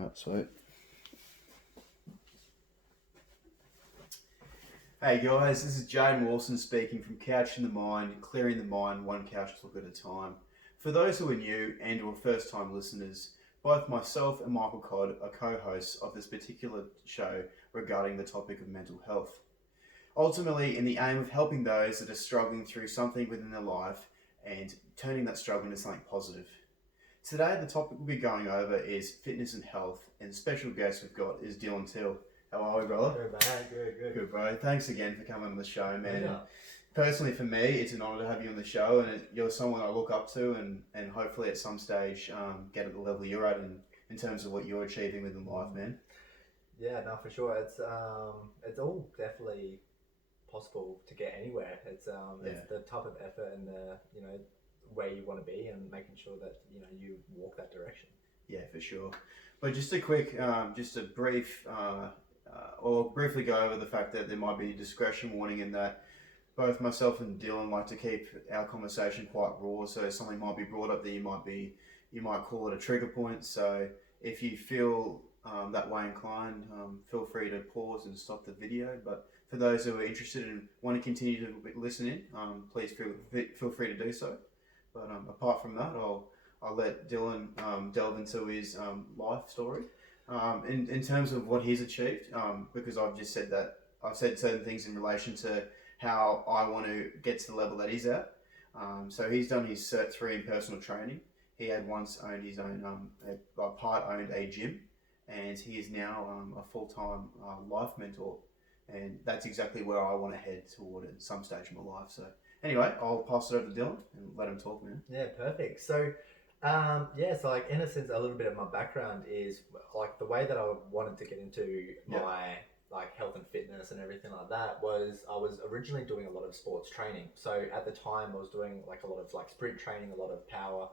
That's sweet. Hey guys, this is Jaden Wilson speaking from Couch in the Mind, clearing the mind one couch look at a time. For those who are new and or first time listeners, both myself and Michael Codd are co-hosts of this particular show regarding the topic of mental health. Ultimately, in the aim of helping those that are struggling through something within their life and turning that struggle into something positive. Today, the topic we'll be going over is fitness and health, and the special guest we've got is Dyllon Thiel. How are we, brother? Good, man. Good. Good, bro. Thanks again for coming on the show, man. Yeah. Personally, for me, it's an honour to have you on the show, and you're someone I look up to, and hopefully at some stage get at the level you're at in terms of what you're achieving within life, man. Yeah, no, for sure. It's all definitely possible to get anywhere. It's the type of effort and the where you want to be and making sure that you walk that direction. Yeah, for sure. But just a quick, just a brief, or briefly go over the fact that there might be a discretion warning in that both myself and Dyllon like to keep our conversation quite raw. So something might be brought up that you might call it a trigger point. So if you feel that way inclined, feel free to pause and stop the video. But for those who are interested and want to continue to listen in, please feel free to do so. But apart from that, I'll let Dyllon delve into his life story. In terms of what he's achieved, because I've just said that I've said certain things in relation to how I want to get to the level that he's at. So he's done his Cert 3 in personal training. He had once owned his own, part-owned a gym, and he is now a full-time life mentor. And that's exactly where I want to head toward at some stage in my life. So anyway, I'll pass it over to Dyllon and let him talk, man. Yeah, perfect. So, so like in a sense, a little bit of my background is like the way that I wanted to get into my like health and fitness and everything like that was I was originally doing a lot of sports training. So at the time I was doing like a lot of like sprint training, a lot of power,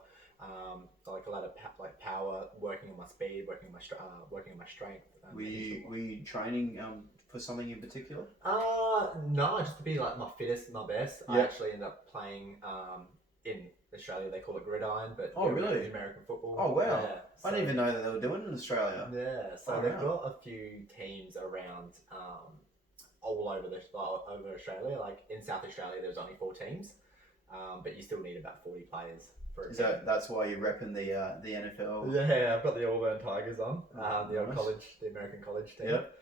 like a lot of power, working on my speed, working on my strength. Were you training for something in particular? No, just to be like my fittest, my best. I actually ended up playing in Australia. They call it gridiron, but really? American football. Oh wow! Yeah, I didn't even know that they were doing it in Australia. Yeah, so they've got a few teams around all over over Australia. Like in South Australia, there's only 4 teams, but you still need about 40 players. That's why you're repping the NFL? Yeah, I've got the Auburn Tigers on, the old college, the American college team. Yep.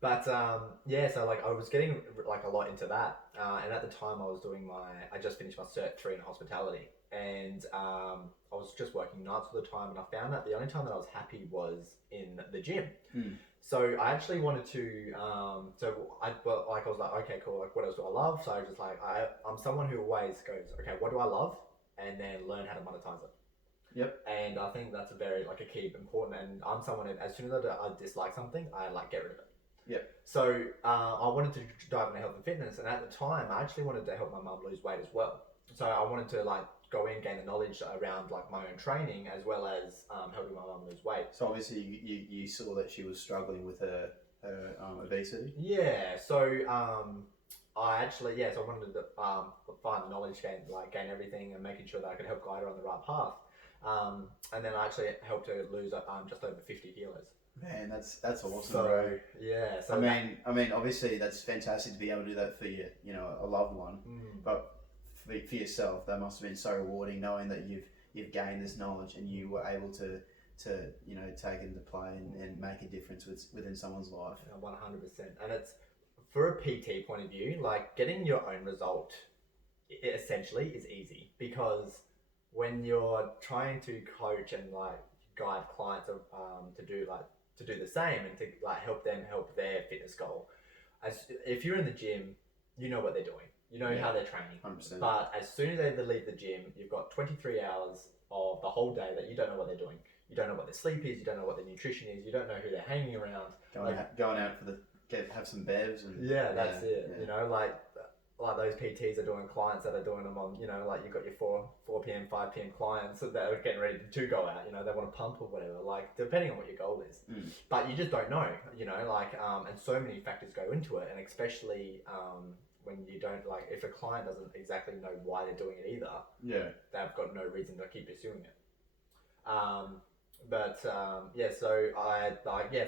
But so like I was getting like a lot into that, and at the time I just finished my Cert 3 in hospitality, and I was just working nights all the time, and I found that the only time that I was happy was in the gym. So I actually wanted to, I was like, okay, cool, like what else do I love? So I was just like, I'm someone who always goes, okay, what do I love? And then learn how to monetize it. Yep. And I think that's a very like a key important. And I'm someone as soon as I dislike something, I like get rid of it. Yep. So I wanted to dive into health and fitness, and at the time, I actually wanted to help my mum lose weight as well. So I wanted to like go in, gain the knowledge around like my own training as well as helping my mum lose weight. So obviously you saw that she was struggling with her obesity. Yeah. So I actually, so I wanted to find the knowledge, gain everything, and making sure that I could help guide her on the right path. And then I actually helped her lose just over 50 kilos. Man, that's awesome. So bro. yeah, so I mean, obviously that's fantastic to be able to do that for your, a loved one. But for yourself, that must have been so rewarding knowing that you've gained this knowledge and you were able to take it into play and make a difference within someone's life. 100%, and it's. For a PT point of view, like getting your own result essentially is easy because when you're trying to coach and like guide clients to do the same and to like help them help their fitness goal, if you're in the gym, you know what they're doing, you know how they're training. 100%. But as soon as they leave the gym, you've got 23 hours of the whole day that you don't know what they're doing. You don't know what their sleep is. You don't know what their nutrition is. You don't know who they're hanging around. Going out for have some bevs and that's it. Yeah. Like those PTs are doing clients that are doing them on, like you've got your 4 p.m, 5 p.m. clients that are getting ready to go out, they want to pump or whatever, like depending on what your goal is. But you just don't know, and so many factors go into it, and especially when you don't, like if a client doesn't exactly know why they're doing it either, they've got no reason to keep pursuing it. But yeah, so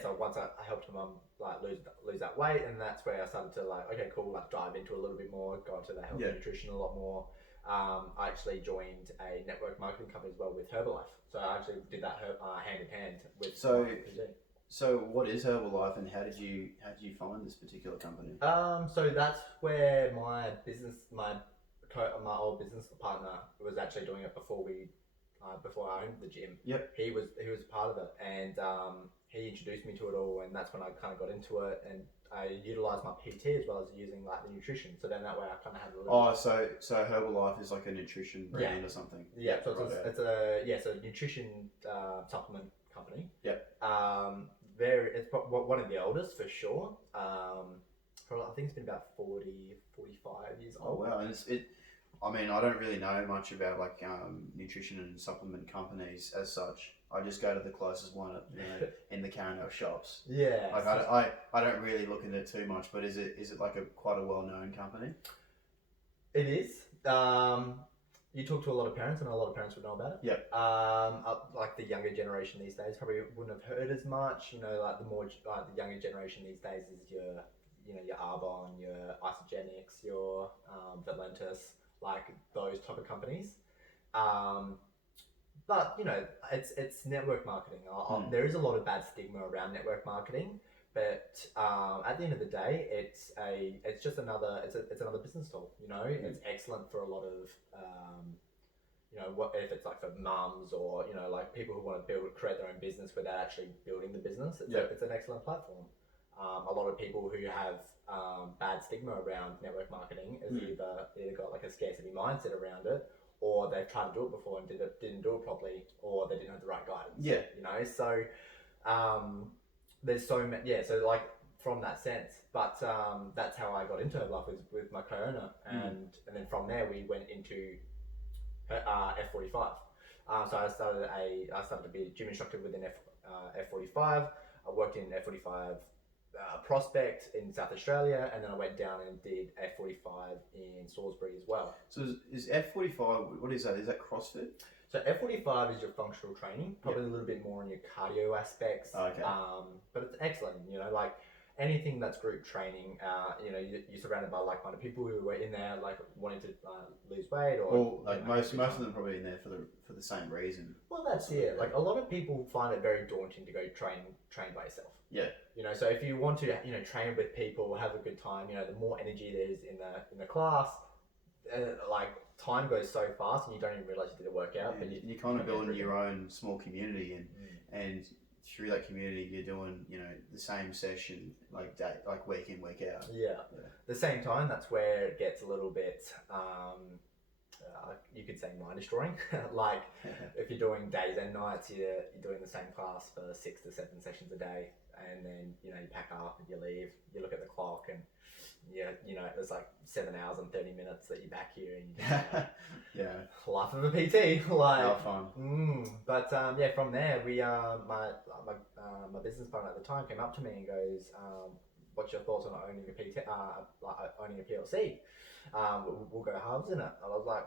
so once I helped my mum like lose that weight, and that's where I started to like, okay, cool, like dive into a little bit more, go into the health and nutrition a lot more. I actually joined a network marketing company as well with Herbalife, so I actually did that hand in hand with PT. So what is Herbalife, and how did you find this particular company? So that's where my old business partner was actually doing it before I owned the gym. Yep. He was part of it, and he introduced me to it all, and that's when I kind of got into it, and I utilized my PT as well as using like the nutrition. So then that way I kind of had a little. Oh, so Herbalife is like a nutrition brand or something. Yeah. So it's a nutrition supplement company. Yep. It's one of the oldest for sure. I think it's been about 45 years old. Oh wow, and I mean, I don't really know much about like nutrition and supplement companies as such. I just go to the closest one, in the Carindale shops. Yeah. Like I don't really look into it too much, but is it like quite a well known company? It is. You talk to a lot of parents, and a lot of parents would know about it. Yep. Like the younger generation these days probably wouldn't have heard as much. You know, like the younger generation these days is your Arbonne, your Isogenics, your Valentis, like those type of companies. But you know, it's network marketing. There is a lot of bad stigma around network marketing, but at the end of the day, it's just another business tool. You know, it's excellent for a lot of what if it's like for mums, or you know, like people who want to create their own business without actually building the business. It's an excellent platform. A lot of people who have bad stigma around network marketing is either got like a scarcity mindset around it, or they've tried to do it before and didn't do it properly, or they didn't have the right guidance. Yeah. You know, so there's so many. Yeah, so like from that sense, but that's how I got into Herbalife with my co-owner, and then from there we went into F45. So I started to be a gym instructor within F45. I worked in F45 Prospect in South Australia, and then I went down and did F45 in Salisbury as well. So is F45, what is that? Is that CrossFit? So F45 is your functional training, probably a little bit more on your cardio aspects. Okay. But it's excellent, you know, like anything that's group training, you know, you're surrounded by like-minded people who are in there, like wanting to lose weight, or well, like most of them probably in there for the same reason. Well, that's it. Like a lot of people find it very daunting to go train by yourself. Yeah. You know, so if you want to, you know, train with people, have a good time, you know, the more energy there is in the class, like time goes so fast, and you don't even realize you did a workout. Yeah, but you kind of building your own small community, and through that community, you're doing, you know, the same session like week in, week out. Yeah. At the same time, that's where it gets a little bit, you could say mind destroying. Like if you're doing days and nights, you're doing the same class for 6 to 7 sessions a day, and then you know you pack up and you leave. You look at the clock, and you know there's like 7 hours and 30 minutes that you're back here, and you just, life of a PT. Like how fun. But yeah, from there we my business partner at the time came up to me and goes, "What's your thoughts on owning a PT, like owning a PLC? We'll go halves in it." I was like,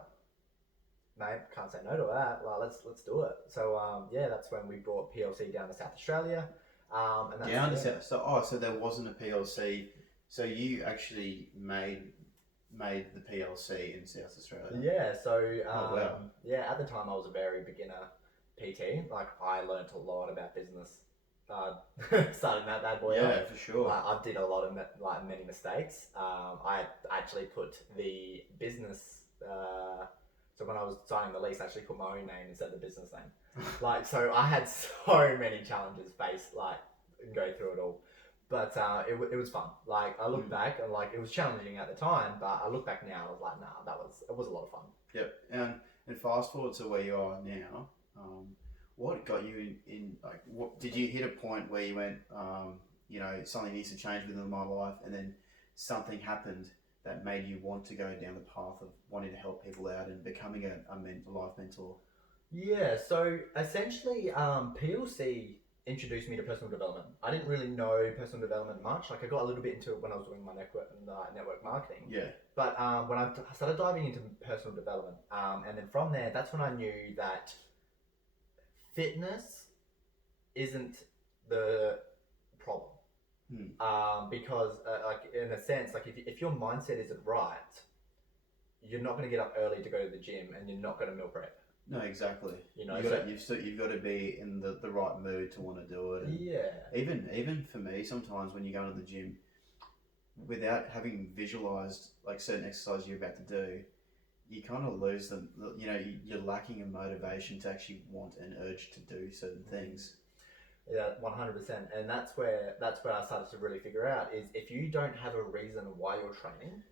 mate, can't say no to that. Like, let's do it. So that's when we brought PLC down to South Australia. And that's down to South. So there wasn't a PLC. So you actually made the PLC in South Australia. Yeah. So wow. Yeah, at the time I was a very beginner PT. Like I learned a lot about business. Starting that bad boy. Yeah, for sure. I did a lot of many mistakes. I actually put the business. So when I was signing the lease, I actually put my own name instead of the business name. Like, so I had so many challenges go through it all. But it was fun. Like, I look back and like, it was challenging at the time, but I look back now, I was like, nah, it was a lot of fun. Yep. And fast forward to where you are now, what got you in like, what did you hit a point where you went, you know, something needs to change within my life, and then something happened that made you want to go down the path of wanting to help people out and becoming a life mentor? Yeah, so essentially, PLC introduced me to personal development. I didn't really know personal development much. Like I got a little bit into it when I was doing my network marketing. Yeah. But when I started diving into personal development, and then from there, that's when I knew that fitness isn't the problem. Because like in a sense, like if your mindset isn't right, you're not going to get up early to go to the gym, and you're not going to meal prep. No, exactly. You know, you've got to be in the right mood to want to do it. And even for me, sometimes when you go to the gym, without having visualized like certain exercises you're about to do, you kind of lose them. You know, you're lacking a motivation to actually want and urge to do certain things. Yeah, 100%. And that's where I started to really figure out is if you don't have a reason why you're training,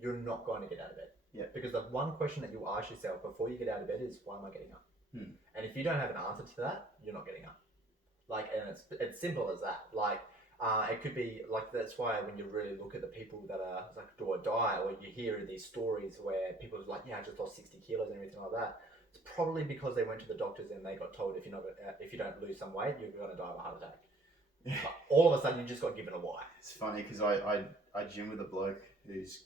you're not going to get out of bed. Yeah. Because the one question that you ask yourself before you get out of bed is, why am I getting up? And if you don't have an answer to that, you're not getting up. Like, and it's simple as that. Like, it could be like, that's why when you really look at the people that are like do or die, or you hear these stories where people are like, yeah, I just lost 60 kilos and everything like that. It's probably because they went to the doctors and they got told if you don't lose some weight, you're going to die of a heart attack. But all of a sudden, you just got given a why. It's funny because I gym with a bloke who's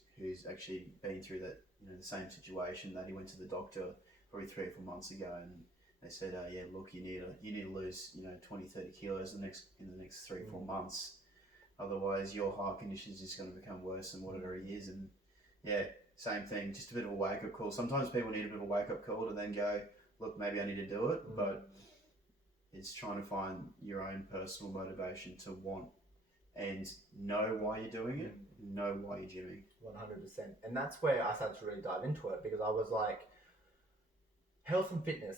actually been through that, you know, the same situation, that he went to the doctor probably 3 or 4 months ago, and they said, yeah, look, you need to lose 20, 30 kilos in the next 3 or 4 months, otherwise your heart condition is just going to become worse than what it already is. And yeah, same thing, just a bit of a wake up call. Sometimes people need a bit of a wake up call to then go, look, maybe I need to do it, but it's trying to find your own personal motivation to want and know why you're doing it, know why you're gymming. 100%. And that's where I started to really dive into it, because I was like, health and fitness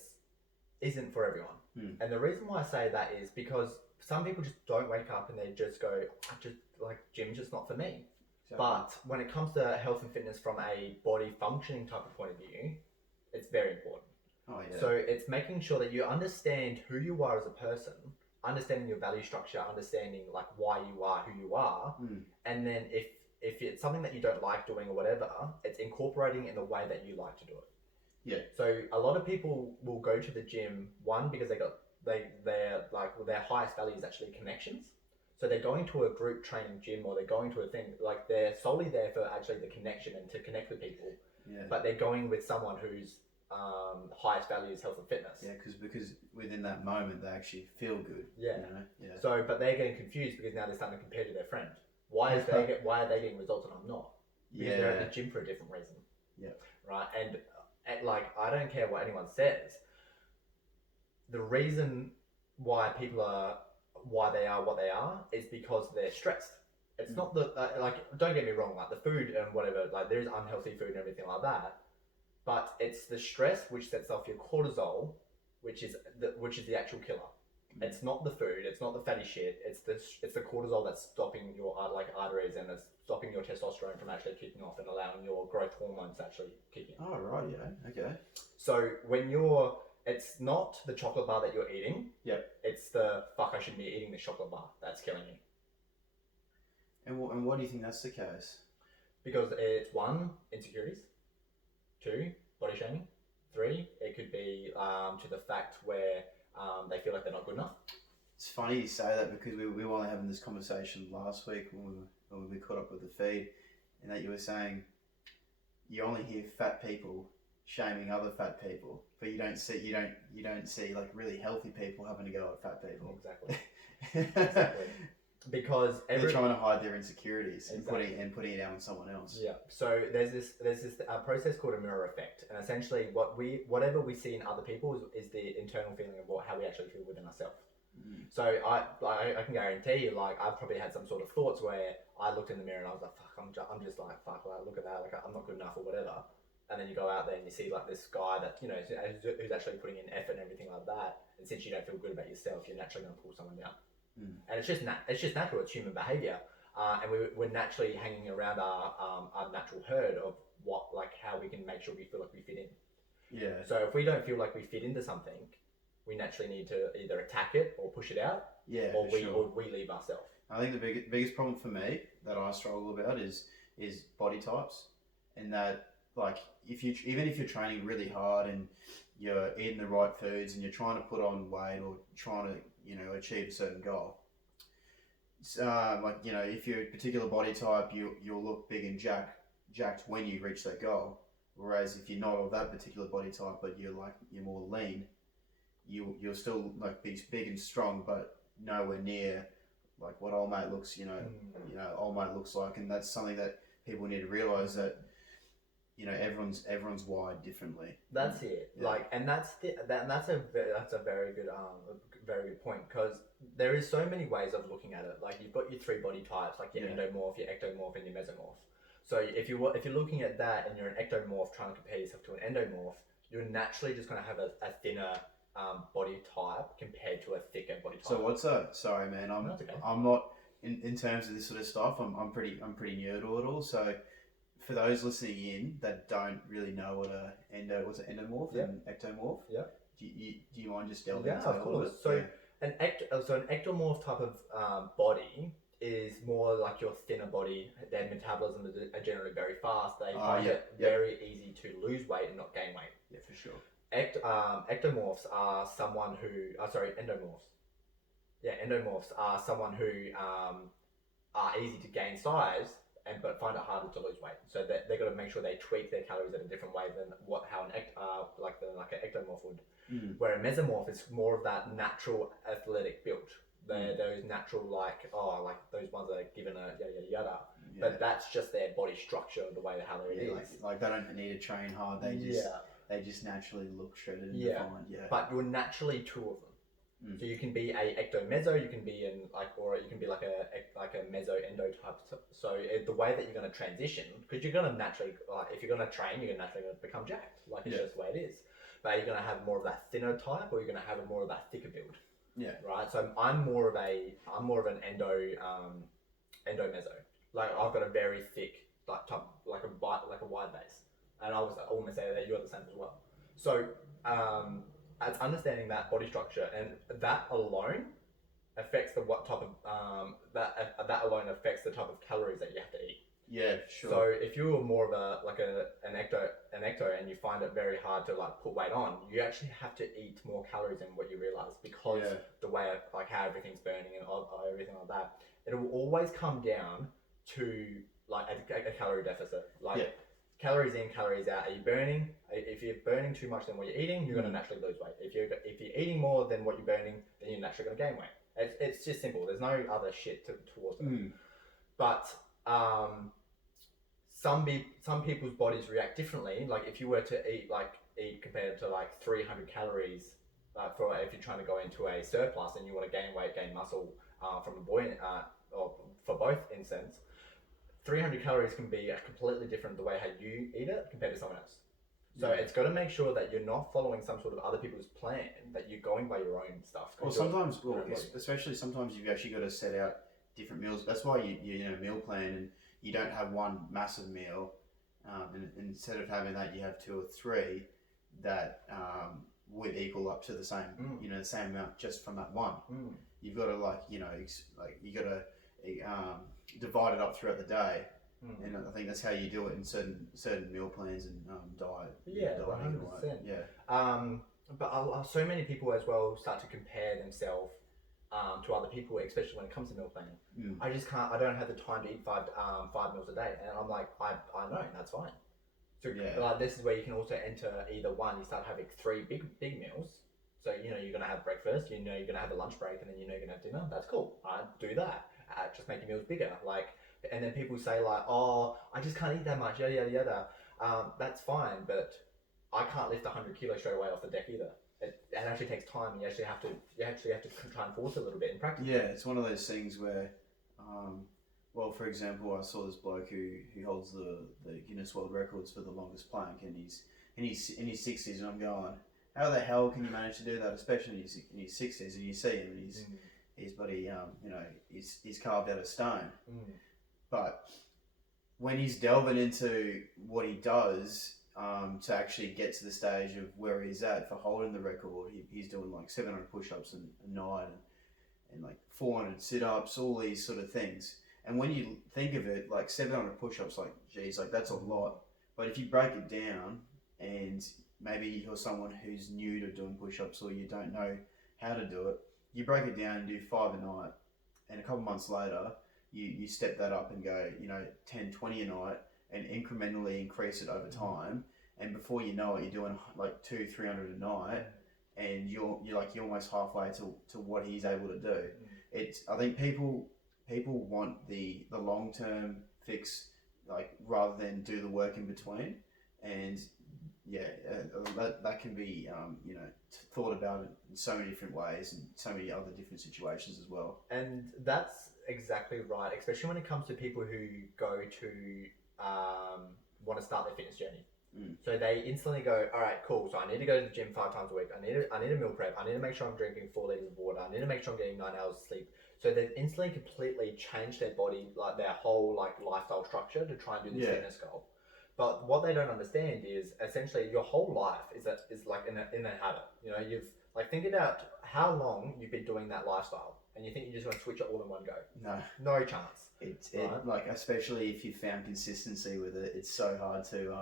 isn't for everyone. And the reason why I say that is because some people just don't wake up and they just go, gym's just not for me. Exactly. But when it comes to health and fitness from a body functioning type of point of view, it's very important. Oh, yeah. So it's making sure that you understand who you are as a person, understanding your value structure, understanding like why you are who you are, and then if it's something that you don't like doing or whatever, it's incorporating it in the way that you like to do it. Yeah. So a lot of people will go to the gym, one, because their highest value is actually connections. So they're going to a group training gym, or they're going to a thing, like they're solely there for actually the connection and to connect with people. Yeah. But they're going with someone whose highest value is health and fitness. Yeah, because within that moment they actually feel good. Yeah. You know? Yeah. So, but they're getting confused because now they're starting to compare to their friend. Why are they getting results and I'm not? Because they're at the gym for a different reason. Yeah. Right. And like, I don't care what anyone says. The reason why people are what they are is because they're stressed. It's not the don't get me wrong, like the food and whatever, like there is unhealthy food and everything like that, but it's the stress which sets off your cortisol, which is the actual killer. It's not the food, it's not the fatty shit, it's the cortisol that's stopping your arteries, and it's stopping your testosterone from actually kicking off and allowing your growth hormones to actually kick in. Oh, right, yeah, okay. So it's not the chocolate bar that you're eating. Yep. It's the fuck, I shouldn't be eating this chocolate bar that's killing you. And why do you think that's the case? Because it's 1, insecurities. 2, body shaming. 3, it could be to the fact where they feel like they're not good enough. It's funny you say that, because we were only having this conversation last week when we caught up with the feed, and that you were saying you only hear fat people shaming other fat people, but you don't see like really healthy people having to go at fat people. Exactly. Because they're trying to hide their insecurities and putting it out on someone else. Yeah. So there's this process called a mirror effect, and essentially whatever we see in other people is the internal feeling of how we actually feel within ourselves. So I can guarantee you, like, I've probably had some sort of thoughts where I looked in the mirror and I was like, fuck, I'm just like, fuck, like, look at that, like I'm not good enough or whatever. And then you go out there and you see like this guy that, you know, who's actually putting in effort and everything like that. And since you don't feel good about yourself, you're naturally going to pull someone down. And it's just natural. It's human behavior. And we're naturally hanging around our natural herd of how we can make sure we feel like we fit in. Yeah. So if we don't feel like we fit into something, we naturally need to either attack it or push it out. Yeah. Or we leave ourselves. I think the biggest problem for me that I struggle about is body types, and that, like, even if you're training really hard and you're eating the right foods and you're trying to put on weight or trying to, you know, achieve a certain goal, if you're a particular body type, you'll look big and jacked when you reach that goal. Whereas if you're not of that particular body type, but you're more lean, you're still like big and strong, but nowhere near like what old mate looks. Old mate looks like, and that's something that people need to realize that everyone's wired differently. That's it. Yeah. And that's a very good point, because there is so many ways of looking at it. Like, you've got your three body types, like your endomorph, your ectomorph, and your mesomorph. So if you're looking at that and you're an ectomorph trying to compare yourself to an endomorph, you're naturally just going to have a thinner body type compared to a thicker body type. So what's that? Sorry, man. That's okay. I'm not in terms of this sort of stuff. I'm pretty new to it all. So for those listening in that don't really know what what's an endomorph and ectomorph? Yeah. Do you mind just delving into that that a a little course. bit? So an ectomorph type of body is more like your thinner body. Their metabolism are generally very fast. They find it very easy to lose weight and not gain weight. Yeah, for sure. Ectomorphs are someone who... endomorphs. Yeah, endomorphs are someone who are easy to gain size, but find it harder to lose weight. So they've got to make sure they tweak their calories in a different way than how an ectomorph would. Where a mesomorph is more of that natural athletic build. They're those natural those ones that are given a yada yada yada. Yeah. But that's just their body structure, the way how it is. Like they don't need to train hard. They just naturally look shredded and defined. Yeah. But you're naturally two of them. So you can be a ecto-meso, you can be or you can be like a meso-endo type. So the way that you're going to transition, because you're going to naturally, if you're going to train, you're naturally going to become jacked. It's just the way it is. But you're going to have more of that thinner type, or you're going to have more of that thicker build. Yeah. Right. So I'm more of an endo-meso. Like, I've got a very thick type, like a wide base, and I was almost say that you're the same as well. So it's understanding that body structure, and that alone affects that alone affects the type of calories that you have to eat. Yeah, sure. So if you're more of an ecto and you find it very hard to put weight on, you actually have to eat more calories than what you realize, because the way how everything's burning and everything like that, it will always come down to a calorie deficit. Calories in, calories out. Are you burning? If you're burning too much than what you're eating, you're going to naturally lose weight. If you're eating more than what you're burning, then you're naturally going to gain weight. It's just simple. There's no other shit towards it. But some people's bodies react differently. Like, if you were to eat compared to 300 calories, if you're trying to go into a surplus and you want to gain weight, gain muscle from a boy, or for both instance, 300 calories can be completely different the way how you eat it compared to someone else. So it's got to make sure that you're not following some sort of other people's plan, that you're going by your own stuff. Especially sometimes you've actually got to set out different meals. That's why you meal plan, and you don't have one massive meal, and instead of having that, you have two or three that would equal up to the same the same amount just from that one. You've got to you got to divide it up throughout the day, and I think that's how you do it in certain meal plans and diet. Yeah, 100%. Yeah. But so many people as well start to compare themselves to other people, especially when it comes to meal planning. I just can't. I don't have the time to eat five meals a day, and I'm like, I know that's fine. So this is where you can also enter either one. You start having three big meals. So you're gonna have breakfast. You're gonna have a lunch break, and then you're gonna have dinner. That's cool. Do that. Just make your meals bigger. And then people say oh, I just can't eat that much. Yada yada yada. That's fine, but I can't lift 100 kilos straight away off the deck either. It actually takes time. You actually have to try and force it a little bit in practice. Yeah, it's one of those things where, for example, I saw this bloke who holds the Guinness World Records for the longest plank, and he's in his 60s, and I'm going, how the hell can you manage to do that, especially in his 60s? And you see him, and he's bloody, he's carved out of stone. But when he's delving into what he does to actually get to the stage of where he's at for holding the record, he's doing 700 push-ups a night and 400 sit-ups, all these sort of things. And when you think of it, 700 push-ups, that's a lot. But if you break it down, and maybe you're someone who's new to doing push-ups, or you don't know how to do it, you break it down and do 5 a night, and a couple months later, you step that up and go, 10, 20 a night, and incrementally increase it over time. And before you know it, you're doing 200-300 a night, and you're almost halfway to what he's able to do. I think people want the long term fix, like, rather than do the work in between, and that can be thought about in so many different ways and so many other different situations as well. And that's exactly right, especially when it comes to people who go to want to start their fitness journey. So they instantly go, all right, cool. So I need to go to the gym 5 times a week. I need a meal prep. I need to make sure I'm drinking 4 liters of water. I need to make sure I'm getting 9 hours of sleep. So they've instantly completely changed their body, like their whole like lifestyle structure to try and do this fitness goal. But what they don't understand is essentially your whole life is like in a habit. You know, you've like think about how long you've been doing that lifestyle, and you think you're just going to switch it all in one go. No chance. Right? Like, especially if you found consistency with it, it's so hard to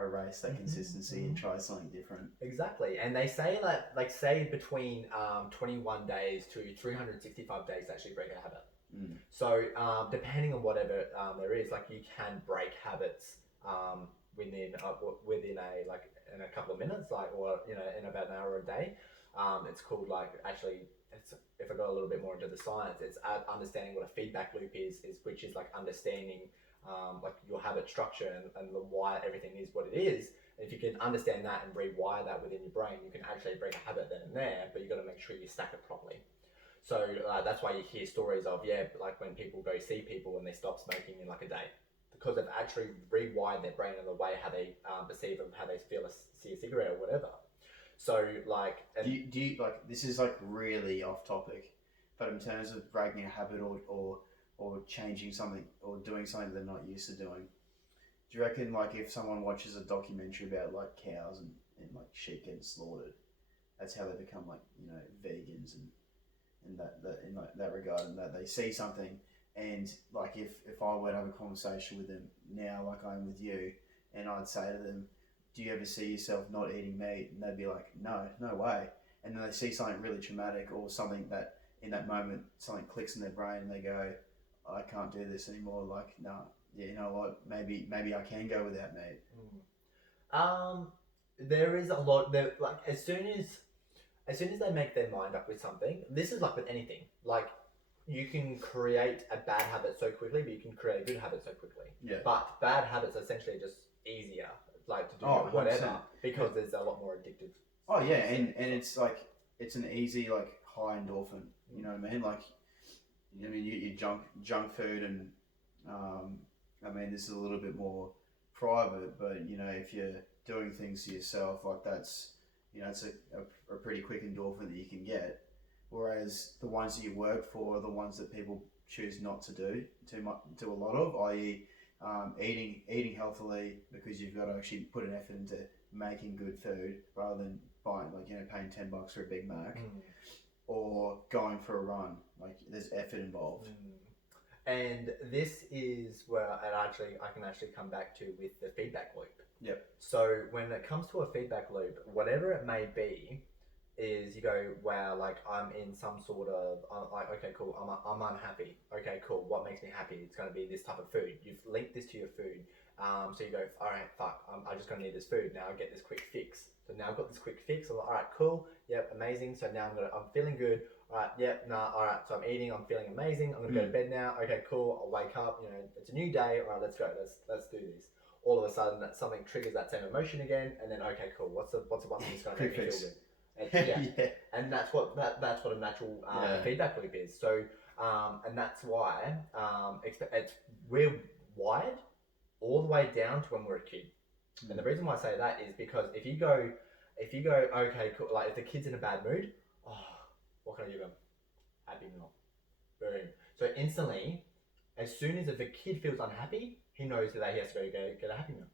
erase that consistency and try something different. Exactly. And they say that, like, say between 21 days to 365 days to actually break a habit. So depending on whatever there is, like, you can break habits within a like in a couple of minutes, like, or in about an hour a day. It's called, like, actually, if I go a little bit more into the science, it's understanding what a feedback loop is which is like understanding like your habit structure and why everything is what it is. And if you can understand that and rewire that within your brain, you can actually break a habit then and there, but you got to make sure you stack it properly. So that's why you hear stories of, like when people go see people and they stop smoking in like a day, because they've actually rewired their brain in the way how they perceive of how they see a cigarette or whatever. So like, do you like, this is like really off topic, but in terms of breaking a habit or changing something or doing something they're not used to doing, do you reckon, like, if someone watches a documentary about like cows and like sheep getting slaughtered, that's how they become, like, vegans and in that regard, and that they see something, and like if I were to have a conversation with them now like I'm with you, and I'd say to them, do you ever see yourself not eating meat? And they'd be like, no way. And then they see something really traumatic or something that in that moment something clicks in their brain and they go, I can't do this anymore. Like, no, you know what? Maybe I can go without meat. There is a lot that, like, as soon as they make their mind up with something, this is like with anything. Like, you can create a bad habit so quickly, but you can create a good habit so quickly. Yeah. But bad habits are essentially just easier, like, to do 100%. whatever, because there's a lot more addictive. Oh yeah, and it's like, it's an easy, like, high endorphin. You know what I mean? Like, you junk food, and I mean, this is a little bit more private, but if you're doing things to yourself, like, that's it's a pretty quick endorphin that you can get. Whereas the ones that you work for are the ones that people choose not to do a lot of, i.e., eating healthily, because you've got to actually put an effort into making good food rather than buying, like, paying $10 for a Big Mac. Or going for a run, like, there's effort involved. And this is where I can actually come back to with the feedback loop. Yep. So when it comes to a feedback loop, whatever it may be, is you go, wow, like, I'm in some sort of, like, okay, cool, I'm unhappy. Okay, cool, what makes me happy? It's going to be this type of food. You've linked this to your food. So you go, all right, fuck, I'm just going to need this food. Now I get this quick fix. So now I've got this quick fix. I'm like, all right, cool. Yep, amazing. So now I'm feeling good. All right, yep, nah, all right. So I'm eating. I'm feeling amazing. I'm gonna go to bed now. Okay, cool. I'll wake up. It's a new day. All right, let's go. Let's do this. All of a sudden, something triggers that same emotion again, and then, okay, cool. What's the one thing that's gonna make me feel good? And, and that's what a natural feedback loop is. So, and that's why we're wired all the way down to when we're a kid. And the reason why I say that is because if you go, okay, cool, like, if the kid's in a bad mood, what can I give them? Happy meal. Boom. So instantly, as soon as if the kid feels unhappy, he knows that he has to go get a Happy Meal.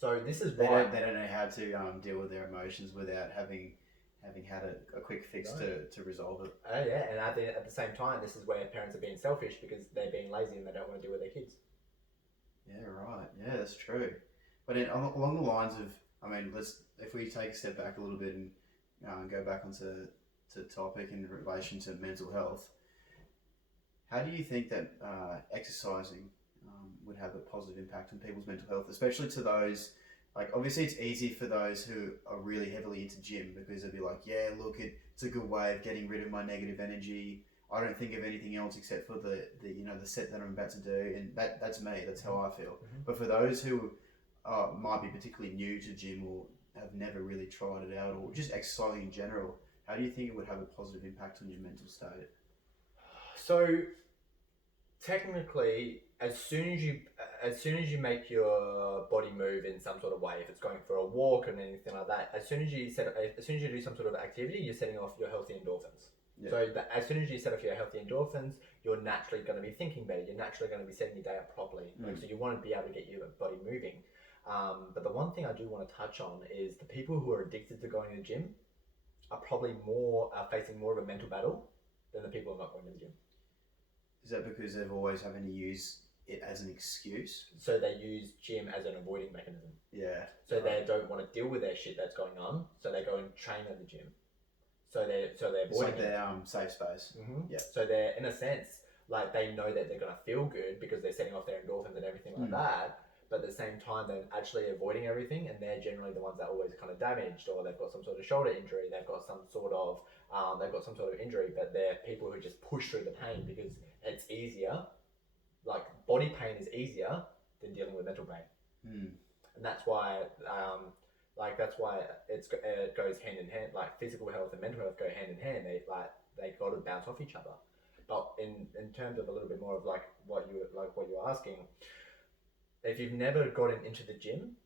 So this is why they don't know how to deal with their emotions without having had a quick fix to resolve it. Oh yeah, and at the same time, this is where parents are being selfish because they're being lazy and they don't want to deal with their kids. Yeah, right. Yeah, that's true. But along the lines of, I mean, if we take a step back a little bit and go back onto topic in relation to mental health, how do you think that exercising would have a positive impact on people's mental health, especially to those like obviously it's easy for those who are really heavily into gym because they'll be like, yeah, look, it's a good way of getting rid of my negative energy. I don't think of anything else except for the the set that I'm about to do, and that's me. That's how I feel. Mm-hmm. But for those who might be particularly new to gym or have never really tried it out, or just exercising in general, how do you think it would have a positive impact on your mental state? So technically, as soon as you make your body move in some sort of way, if it's going for a walk and anything like that, as soon as you do some sort of activity, you're setting off your healthy endorphins. Yeah. So as soon as you set off your healthy endorphins, you're naturally going to be thinking better. You're naturally going to be setting your day up properly. So you want to be able to get your body moving. But the one thing I do want to touch on is the people who are addicted to going to the gym are probably facing more of a mental battle than the people who are not going to the gym. Is that because they've always having to use it as an excuse? So they use gym as an avoiding mechanism. Yeah. So they don't want to deal with their shit that's going on. So they go and train at the gym. So they're avoiding it's like their safe space. Mm-hmm. Yeah. So they're, in a sense, like they know that they're going to feel good because they're setting off their endorphins and everything like that. But at the same time, they're actually avoiding everything, and they're generally the ones that are always kind of damaged, or they've got some sort of shoulder injury, they've got some sort of injury. But they're people who just push through the pain because it's easier. Like body pain is easier than dealing with mental pain, and that's why it goes hand in hand. Like physical health and mental health go hand in hand. They got to bounce off each other. But in terms of a little bit more of what you're asking. If you've never gotten into the gym,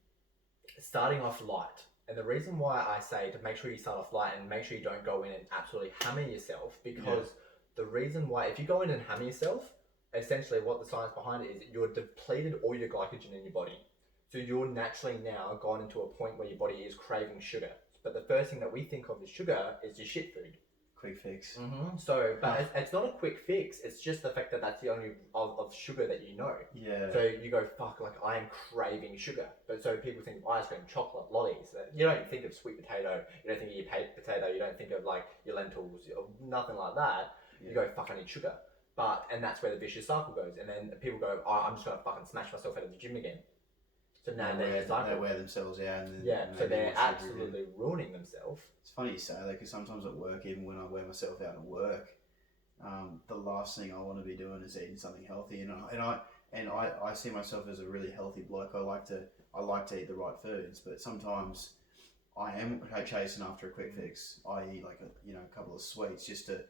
starting off light. And the reason why I say to make sure you start off light and make sure you don't go in and absolutely hammer yourself, because the reason why, if you go in and hammer yourself, essentially what the science behind it is you're depleted all your glycogen in your body. So you're naturally now gone into a point where your body is craving sugar. But the first thing that we think of as sugar is your shit food. Quick fix. Mm-hmm. So, but it's not a quick fix. It's just the fact that that's the only of sugar that you know. Yeah. So you go, fuck, like I am craving sugar. But so people think ice cream, chocolate, lollies. You don't think of sweet potato. You don't think of your potato. You don't think of like your lentils, or nothing like that. Yeah. You go, fuck, I need sugar. And that's where the vicious cycle goes. And then people go, oh, I'm just gonna fucking smash myself out of the gym again. So now they wear themselves out. So they're absolutely ruining themselves. It's funny you say that because sometimes at work, even when I wear myself out at work, the last thing I want to be doing is eating something healthy. And I see myself as a really healthy bloke. I like to eat the right foods, but sometimes I am chasing after a quick fix. I eat like a couple of sweets just to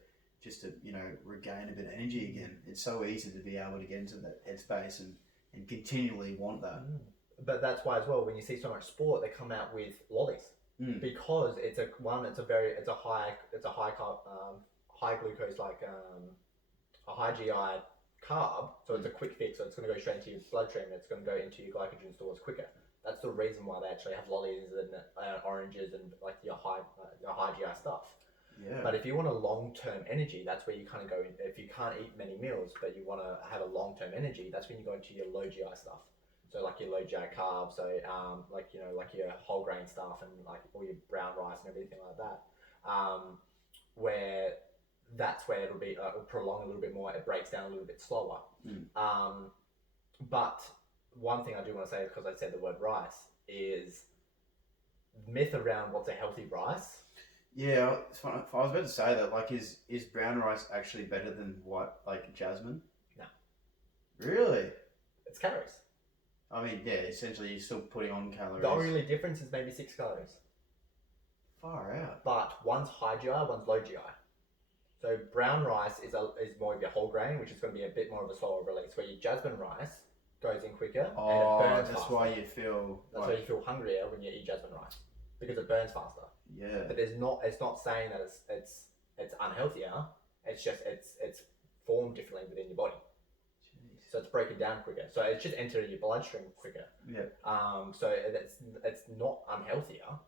regain a bit of energy again. It's so easy to be able to get into that headspace and continually want that. But that's why as well, when you see so much sport, they come out with lollies because it's a high glucose, like a high GI carb. So it's a quick fix. So it's going to go straight into your bloodstream. It's going to go into your glycogen stores quicker. That's the reason why they actually have lollies and oranges and like your high GI stuff. Yeah. But if you want a long-term energy, that's where you kind of go. If you can't eat many meals, but you want to have a long-term energy, that's when you go into your low GI stuff. So like your low GI carbs, so like your whole grain stuff and like all your brown rice and everything like that, where that's where it'll prolong a little bit more. It breaks down a little bit slower. But one thing I do want to say, because I said the word rice, is myth around what's a healthy rice. Yeah, it's funny. I was about to say that. Like, is brown rice actually better than white, like jasmine? No. Really? It's calories. I mean, yeah, essentially you're still putting on calories. The only difference is maybe 6 calories. Far out. But one's high GI, one's low GI. So brown rice is more of your whole grain, which is going to be a bit more of a slower release, where your jasmine rice goes in quicker and it burns that's faster. why you feel... That's why you feel hungrier when you eat jasmine rice, because it burns faster. Yeah. But it's not saying that it's unhealthier. It's just it's formed differently within your body. Jeez. So it's breaking down quicker. So it's just entering your bloodstream quicker. Yeah. So it's not unhealthier,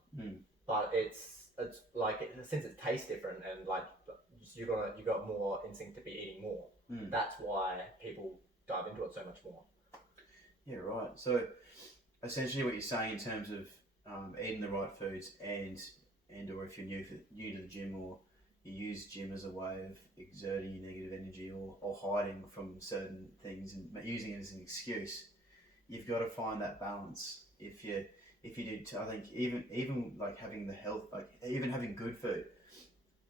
but it's like since it tastes different and like you got more instinct to be eating more. That's why people dive into it so much more. Yeah, right. So essentially, what you're saying in terms of eating the right foods and or if you're new to the gym, or you use gym as a way of exerting your negative energy or hiding from certain things and using it as an excuse, you've got to find that balance. If if you did, I think even like having the health, like even having good food,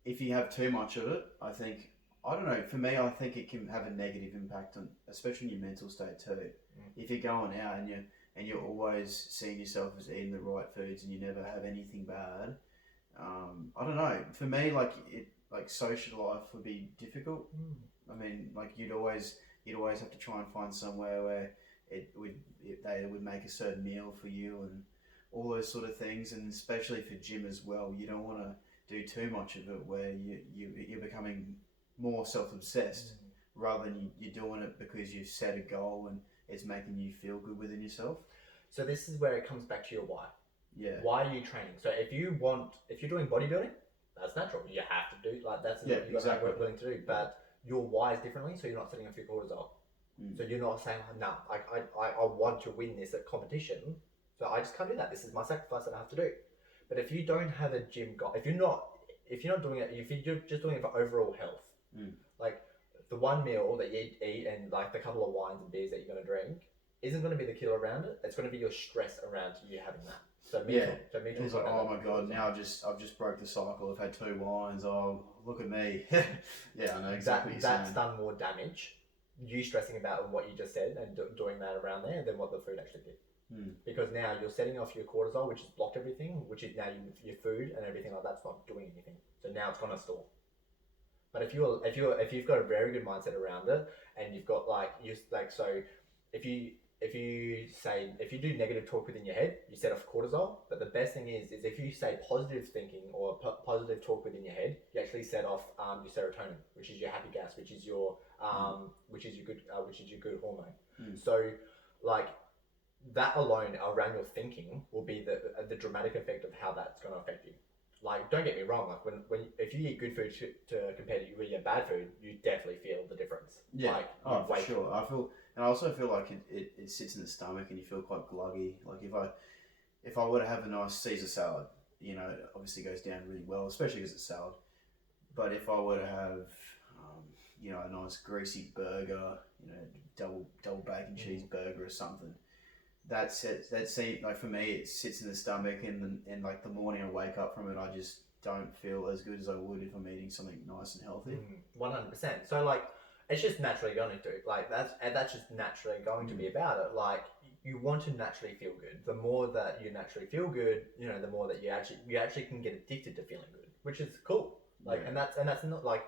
if you have too much of it, I think I don't know. For me, I think it can have a negative impact on, especially your mental state too. If you're going out and you're always seeing yourself as eating the right foods and you never have anything bad, I don't know. For me, like social life would be difficult. I mean, like you'd always have to try and find somewhere where they would make a certain meal for you and all those sort of things, and especially for gym as well. You don't want to do too much of it where you're becoming more self-obsessed rather than you're doing it because you've set a goal and it's making you feel good within yourself. So this is where it comes back to your why. Yeah. Why are you training? So if you're doing bodybuilding, that's natural. You have to do that's Yeah, what you've got exactly. to be willing to do. But your why is differently, so you're not setting off your cortisol. So you're not saying, no, I want to win this at competition, so I just can't do that. This is my sacrifice that I have to do. But if you don't have a gym goal, if you're not doing it, if you're just doing it for overall health, like the one meal that you eat and like the couple of wines and beers that you're going to drink isn't going to be the killer around it. It's going to be your stress around you having that. So it's like, oh my god, now I've just broke the cycle. I've had 2 wines. Oh, look at me. Yeah, I know exactly. That's done more damage. You stressing about what you just said and doing that around there than what the food actually did. Because now you're setting off your cortisol, which has blocked everything, which is now your food and everything like that's not doing anything. So now it's gonna store. But if you've got a very good mindset around it, and you've got if you do negative talk within your head, you set off cortisol. But the best thing is if you say positive thinking or positive talk within your head, you actually set off your serotonin, which is your happy gas, which is your good hormone. So like that alone around your thinking will be the dramatic effect of how that's going to affect you. Like, don't get me wrong. Like if you eat good food to compare to you eat bad food, you definitely feel the difference. Yeah. Like, for sure. I also feel like it sits in the stomach and you feel quite gluggy. Like if I were to have a nice Caesar salad, it obviously goes down really well, especially because it's salad. But if I were to have, a nice greasy burger, double bacon cheeseburger or something, that seems like, for me, it sits in the stomach, and like the morning I wake up from it, I just don't feel as good as I would if I'm eating something nice and healthy. 100%. So like, it's just naturally going to like that's just naturally going to be about it. Like you want to naturally feel good. The more that you naturally feel good, the more that you actually can get addicted to feeling good, which is cool. Like, and that's not like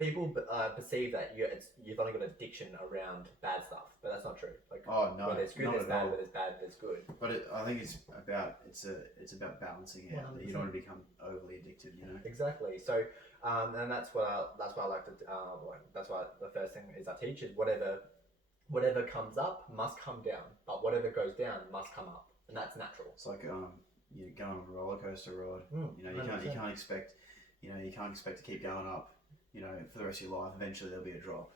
people perceive that you've only got addiction around bad stuff, but that's not true. Like, oh no, where there's good, there's bad. Where there's bad, there's good. But I think it's about balancing it out. You don't want to become overly addicted, Exactly. So, and that's why I like to. That's why the first thing is I teach is whatever comes up must come down, but whatever goes down must come up, and that's natural. It's like you're going on a roller coaster ride. You can't expect to keep going up. For the rest of your life. Eventually there'll be a drop.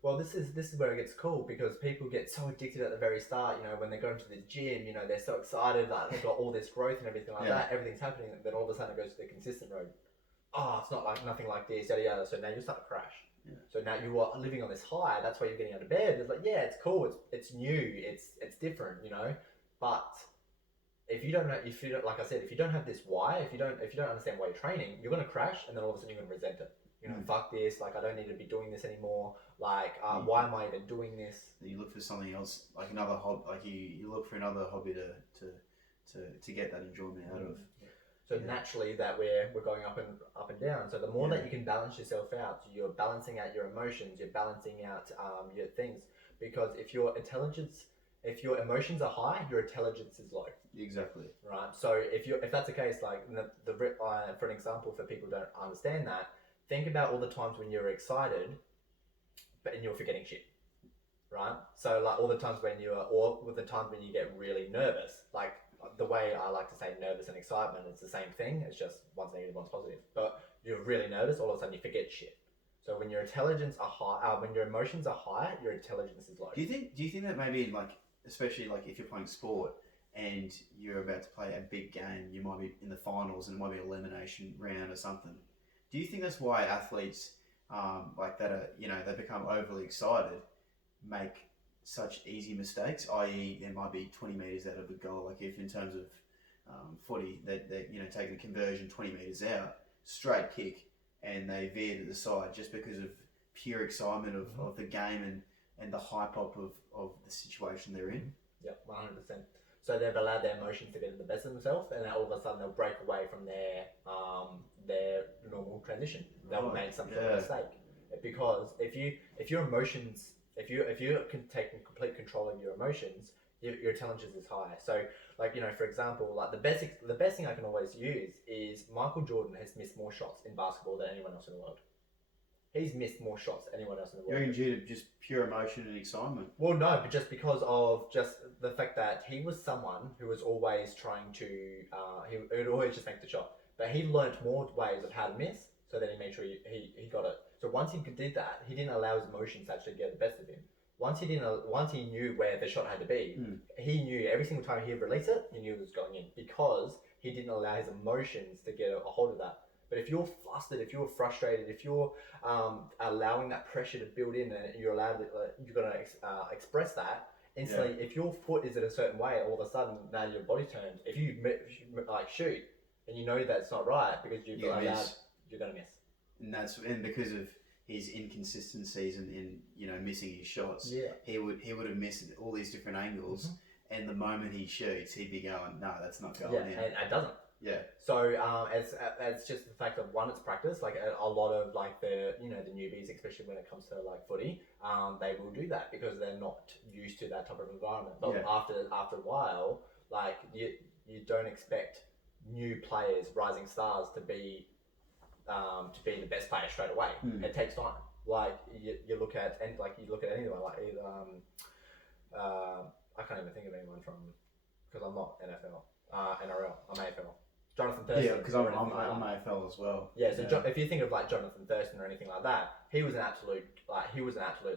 Well, this is where it gets cool, because people get so addicted at the very start. When they're going to the gym, they're so excited that they've got all this growth and everything like that. Everything's happening, and then all of a sudden it goes to the consistent road. Oh, it's not like nothing like this, yada yada. So now you start to crash. Yeah. So now you are living on this high. That's why you're getting out of bed. It's like, yeah, it's cool. It's new. It's different. But if you don't, like I said, if you don't have this why, if you don't understand why you're training, you're gonna crash, and then all of a sudden you're gonna resent it. Fuck this, like I don't need to be doing this anymore. Like, why am I even doing this? You look for something else, like another hobby. Like you look for another hobby to get that enjoyment out of. So naturally, that we're going up and down. So the more that you can balance yourself out, so you're balancing out your emotions, you're balancing out your things. Because if your emotions are high, your intelligence is low. Exactly. Right. So if that's the case, like for an example, for people who don't understand that. Think about all the times when you're excited, and you're forgetting shit, right? So like all the times when the times when you get really nervous, like the way I like to say nervous and excitement, it's the same thing. It's just one's negative, one's positive. But you're really nervous, all of a sudden you forget shit. So when your intelligence are high, when your emotions are high, your intelligence is low. Do you think that maybe especially if you're playing sport and you're about to play a big game, you might be in the finals and it might be an elimination round or something. Do you think that's why athletes they become overly excited, make such easy mistakes? I.e., there might be 20 meters out of the goal. Like if in terms of footy that taking a conversion 20 metres out, straight kick, and they veer to the side just because of pure excitement of the game and the hype up of the situation they're in. Yep, 100%. So they've allowed their emotions to get the best of themselves, and then all of a sudden they'll break away from their normal transition. They'll make some sort of mistake, because if your emotions, if you can take complete control of your emotions, your intelligence is higher. So, like, for example, like the best thing I can always use is Michael Jordan has missed more shots in basketball than anyone else in the world. He's missed more shots than anyone else in the world. You're due to just pure emotion and excitement. Well, no, but just because of just the fact that he was someone who was always trying to, he would always just make the shot. But he learnt more ways of how to miss, so that he made sure he got it. So once he did that, he didn't allow his emotions to actually get the best of him. Once he knew where the shot had to be, he knew every single time he released it, he knew it was going in, because he didn't allow his emotions to get a hold of that. But if you're flustered, if you're frustrated, if you're allowing that pressure to build in, and you're going to express that instantly. If your foot is in a certain way, all of a sudden now your body's turned. If you like shoot and you know that it's not right because you're going to miss. And because of his inconsistencies and in missing his shots, he would have missed all these different angles. And the moment he shoots, he'd be going, no, that's not going in. And it doesn't. Yeah. So it's just the fact of, one, it's practice. Like a lot of like the newbies, especially when it comes to like footy, they will do that because they're not used to that type of environment. But after a while, like you don't expect new players, rising stars, to be the best player straight away. It takes time. Like you look at anyone like I can't even think of anyone from, because I'm not NFL, NRL, I'm AFL. Jonathan Thurston. Yeah, because I'm AFL as well. Yeah, so if you think of like Jonathan Thurston or anything like that, he was an absolute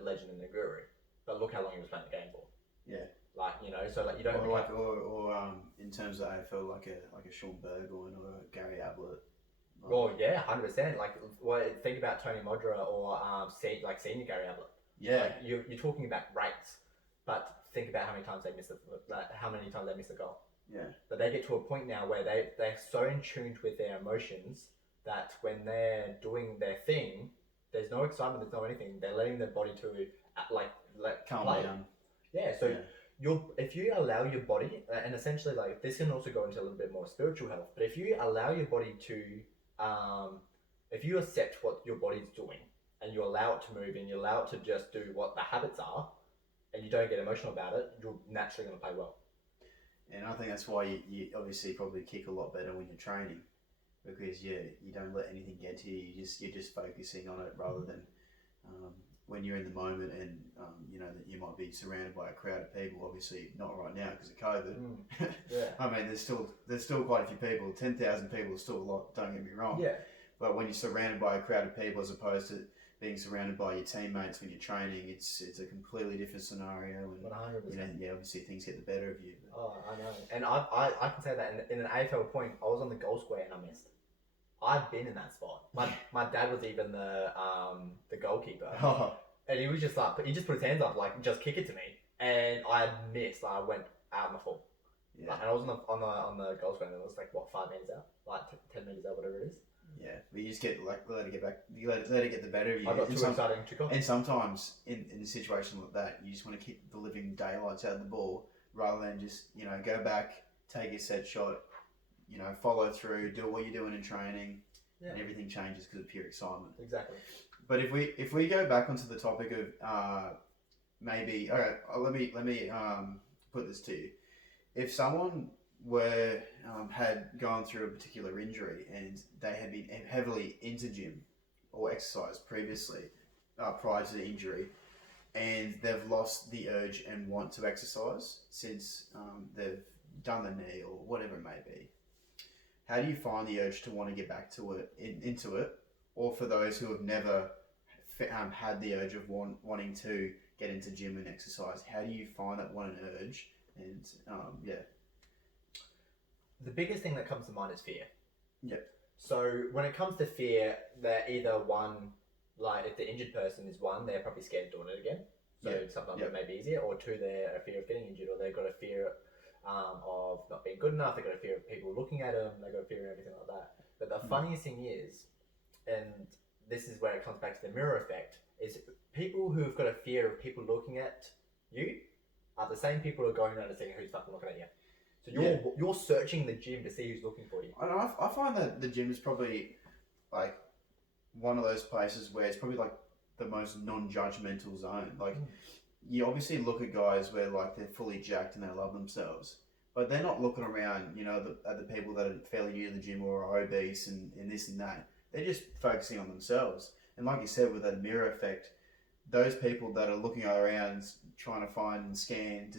legend and a guru. But look how long he was playing the game for. Yeah. Like, so like you don't or in terms of AFL, like a Sean Burgoyne or a Gary Ablett. Well, yeah, 100%. Like, think about Tony Modra or senior Gary Ablett. Yeah. Like, you're talking about rates, but think about how many times they miss the goal. Yeah. But they get to a point now where they're so in tune with their emotions that when they're doing their thing, there's no excitement, there's no anything. They're letting their body to calm play. down. Yeah. So if you allow your body, and essentially like this can also go into a little bit more spiritual health. But if you allow your body to, if you accept what your body's doing and you allow it to move and you allow it to just do what the habits are, and you don't get emotional about it, you're naturally going to play well. And I think that's why you obviously probably kick a lot better when you're training, because you don't let anything get to you. You're just focusing on it rather than when you're in the moment and that you might be surrounded by a crowd of people. Obviously not right now because of COVID. I mean, there's still quite a few people. 10,000 people is still a lot. Don't get me wrong. Yeah. But when you're surrounded by a crowd of people as opposed to being surrounded by your teammates when you're training, it's a completely different scenario. And 100%. Obviously things get the better of you. But. Oh, I know. And I can say that in an AFL point, I was on the goal square and I missed. I've been in that spot. My dad was even the goalkeeper, and he was just like, he just put his hands up like, just kick it to me, and I missed. Like, I went out in the full. Yeah. And I was on the goal square, and it was like 5 meters out, like 10 meters out, whatever it is. Yeah, but you just get let it get back. You let it get the better of you. I got too excited and took off. And sometimes in a situation like that, you just want to keep the living daylights out of the ball rather than just go back, take a set shot, follow through, do what you're doing in training, and everything changes because of pure excitement. Exactly. But if we go back onto the topic of maybe, all right, let me put this to you. If someone had gone through a particular injury and they had been heavily into gym or exercise previously, prior to the injury, and they've lost the urge and want to exercise since they've done the knee or whatever it may be, how do you find the urge to want to get back to it, into it? Or for those who have never had the urge of wanting to get into gym and exercise, how do you find that one urge? And the biggest thing that comes to mind is fear. Yep. So when it comes to fear, they're either one, like if the injured person is one, they're probably scared of doing it again. So sometimes it may be easier, or two, they're a fear of getting injured, or they've got a fear of not being good enough. They got a fear of people looking at them. They got a fear of everything like that. But the funniest thing is, and this is where it comes back to the mirror effect, is people who've got a fear of people looking at you are the same people who are going around and saying who's fucking looking at you. So you're searching the gym to see who's looking for you. I find that the gym is probably like one of those places where it's probably like the most non-judgmental zone. Like you obviously look at guys where like they're fully jacked and they love themselves, but they're not looking around, you know, at the people that are fairly new to the gym or are obese and this and that. They're just focusing on themselves. And like you said, with that mirror effect, those people that are looking around trying to find and scan to